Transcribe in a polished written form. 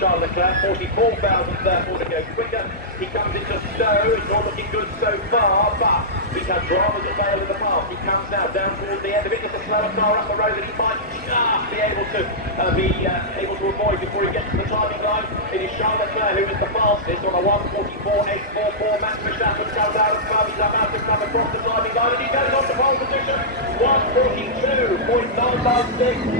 Charles Leclerc, 44,000 therefore to go quicker. He comes into Stowe, it's not looking good so far, but he's had dramas at Vale in the past. He comes now down towards the end of it, just a slower car up the road that he might just be able to avoid before he gets to the timing line. It is Charles Leclerc who is the fastest on a 1:44.844. Max Verstappen comes out of front, he's about to come across the timing line, and he goes on to pole position. 1:42.996.